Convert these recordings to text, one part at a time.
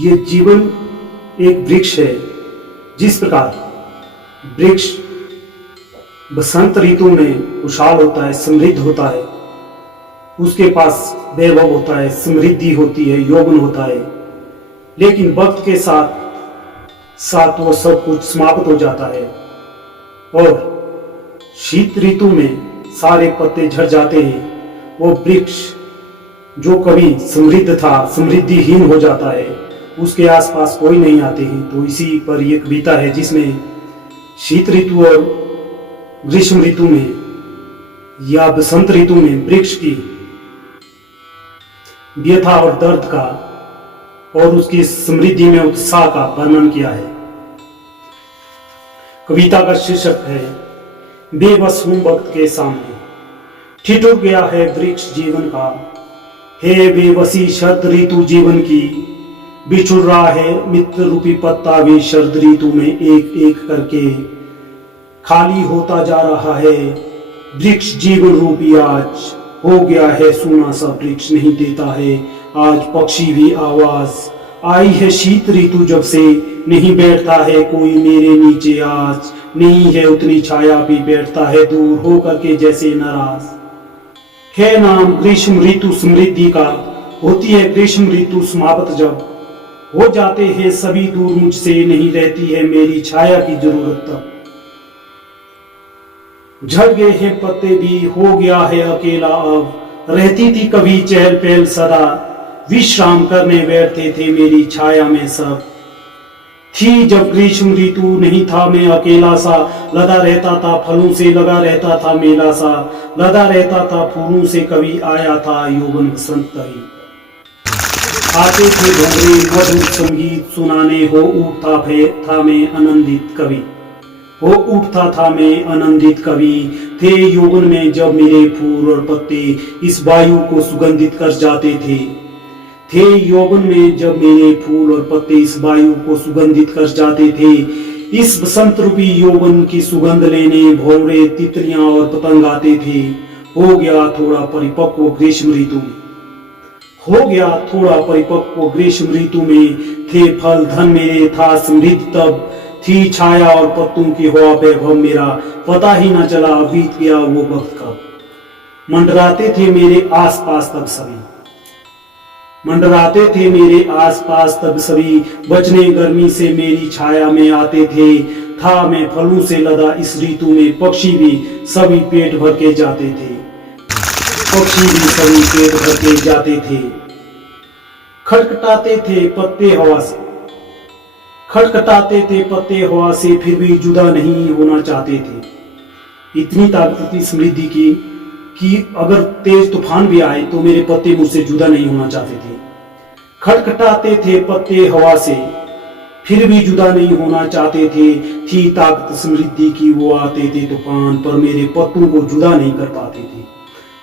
ये जीवन एक वृक्ष है। जिस प्रकार वृक्ष बसंत ऋतु में खुशहाल होता है, समृद्ध होता है, उसके पास वैभव होता है, समृद्धि होती है, यौवन होता है, लेकिन वक्त के साथ साथ वो सब कुछ समाप्त हो जाता है और शीत ऋतु में सारे पत्ते झड़ जाते हैं। वो वृक्ष जो कभी समृद्ध था समृद्धिहीन हो जाता है, उसके आसपास कोई नहीं आते हैं। तो इसी पर यह कविता है जिसमें शीत ऋतु और ग्रीष्म ऋतु में या बसंत ऋतु में वृक्ष की व्यथा और दर्द का और उसकी समृद्धि में उत्साह का वर्णन किया है। कविता का शीर्षक है बेबस हूं वक्त के सामने, ठिठुर गया है वृक्ष जीवन का, हे बेबसी शरद ऋतु जीवन की, बिछुड़ रहा है मित्र रूपी पत्ता भी शरद ऋतु में एक एक करके, खाली होता जा रहा है वृक्ष जीवन रूपी, आज हो गया है सूना सा वृक्ष नहीं देता है आज पक्षी भी आवाज, आई है शीत ऋतु जब से नहीं बैठता है कोई मेरे नीचे, आज नहीं है उतनी छाया भी बैठता है दूर हो करके जैसे नाराज, है नाम ग्रीष्म ऋतु समृद्धि का, होती है ग्रीष्म ऋतु समाप्त जब हो जाते हैं सभी दूर मुझसे, नहीं रहती है मेरी छाया की जरूरत तब, झड़ गए हैं पत्ते भी हो गया है अकेला अब, रहती थी कभी चहल पहल सदा, विश्राम करने बैठते थे मेरी छाया में सब, थी जब ग्रीष्म ऋतु नहीं था मैं अकेला सा, लदा रहता था फलों से लगा रहता था मेला सा, लदा रहता था फूलों से कभी आया था यौवन बसंत ही, आते थे भोरे मधुर संगीत सुनाने, हो उठता था मैं आनंदित कवि, हो उठता था मैं आनंदित कवि, थे यौवन में जब मेरे फूल और पत्ते इस वायु को सुगंधित कर जाते थे यौवन में जब मेरे फूल और पत्ते इस वायु को सुगंधित कर जाते थे, इस बसंत रूपी यौवन की सुगंध लेने भौरे तितलियां और पतंग आते थे, हो गया थोड़ा परिपक्व ग्रीष्म ऋतु में, हो गया थोड़ा परिपक्व ग्रीष्म ऋतु में, थे फल धन मेरे था समृद्ध तब, थी छाया और पत्तों की हवा वैभव मेरा, पता ही न चला बीत गया वो वक्त कब, मंडराते थे मेरे आसपास तब सभी, मंडराते थे मेरे आसपास तब सभी, बचने गर्मी से मेरी छाया में आते थे, था मैं फलों से लदा इस ऋतु में, पक्षी भी सभी पेट भर के जाते थे, पक्षी भी सभी पेट भर के जाते थे, खटखटाते थे पत्ते हवा से, खटखटाते थे पत्ते हवा से, फिर भी जुदा नहीं होना चाहते थे। इतनी ताकत इतनी समृद्धि की कि अगर तेज तूफान भी आए तो मेरे पत्ते मुझसे जुदा नहीं होना चाहते थे। खटखटाते थे पत्ते हवा से, फिर भी जुदा नहीं होना चाहते थे, थी ताकत समृद्धि की वो आते थे तूफान, पर मेरे पत्तों को जुदा नहीं कर पाते थे,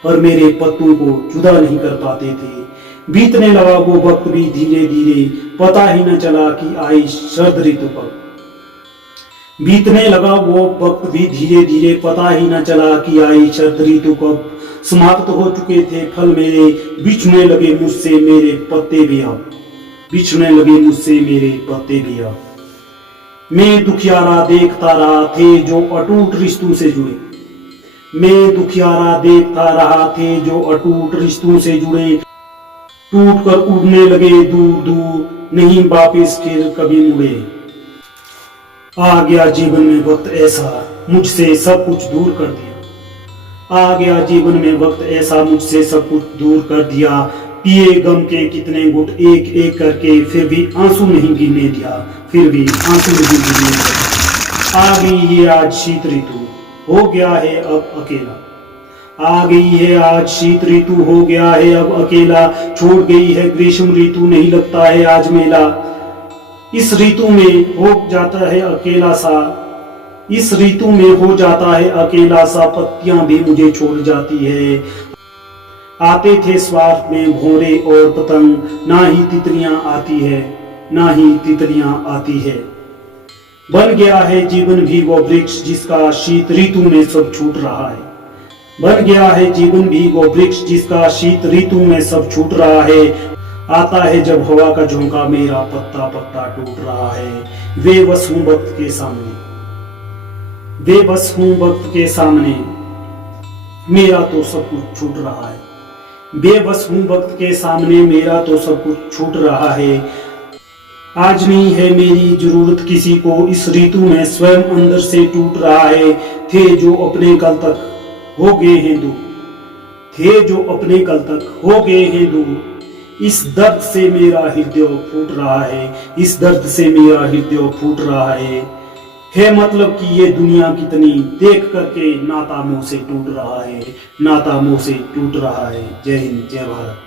पर मेरे पत्तों को जुदा नहीं कर पाते थे। बीतने लगा वो वक्त भी धीरे धीरे, पता ही न चला कि आई शरद ऋतु कब, बीतने लगा वो वक्त भी धीरे धीरे, पता ही न चला कि आई शरद ऋतु कब, समाप्त हो चुके थे फल मेरे, बिछने लगे मुझसे मेरे पत्ते भी अब, बिछने लगे मुझसे मेरे पत्ते भी अब, मैं दुखियारा देखता रहा थे जो अटूट रिश्तों से जुड़े, मैं दुखियारा देखता रहा थे जो अटूट रिश्तों से जुड़े, टूट कर उड़ने लगे दूर दूर, नहीं वापिस फिर कभी मुड़े, आ गया जीवन में वक्त ऐसा मुझसे सब कुछ दूर कर दिया, आ गया जीवन में वक्त ऐसा मुझसे सब कुछ दूर कर दिया, पिए गम के कितने घुट एक एक करके, फिर भी आंसू नहीं गिरने दिया, फिर भी आंसू नहीं गिरने दिया, आ गई ये आज शीत ऋतु हो गया है अब अकेला, आ गई है आज शीत ऋतु हो गया है अब अकेला, छोड़ गई है ग्रीष्म ऋतु नहीं लगता है आज मेला, इस ऋतु में हो जाता है अकेला सा, इस ऋतु में हो जाता है अकेला सा, पत्तियां भी मुझे छोड़ जाती है, आते थे स्वार्थ में भौरे और पतंग, ना ही तितलियां आती है, ना ही तितलियां आती है, बन गया है जीवन भी वो वृक्ष जिसका शीत ऋतु में सब छूट रहा है, बन गया है जीवन भी वो वृक्ष जिसका शीत ऋतु में सब छूट रहा है, आता है जब हवा का झोंका, मेरा पत्ता पत्ता टूट रहा है। बेबस हूं वक्त के सामने, बेबस हूं वक्त के सामने, मेरा तो सब कुछ छूट रहा है। बेबस हूं वक्त के सामने, मेरा तो सब कुछ छूट रहा है। आज नहीं है मेरी जरूरत किसी को, इस ऋतु में स्वयं अंदर से टूट रहा है। थे जो अपने कल तक हो गए हैं दूर, थे जो अपने कल तक हो गए हैं दूर। इस दर्द से मेरा हृदय फूट रहा है, इस दर्द से मेरा हृदय फूट रहा है मतलब कि ये दुनिया कितनी, देख करके नाता मुंह से टूट रहा है, नाता मुंह से टूट रहा है। जय हिंद, जय भारत।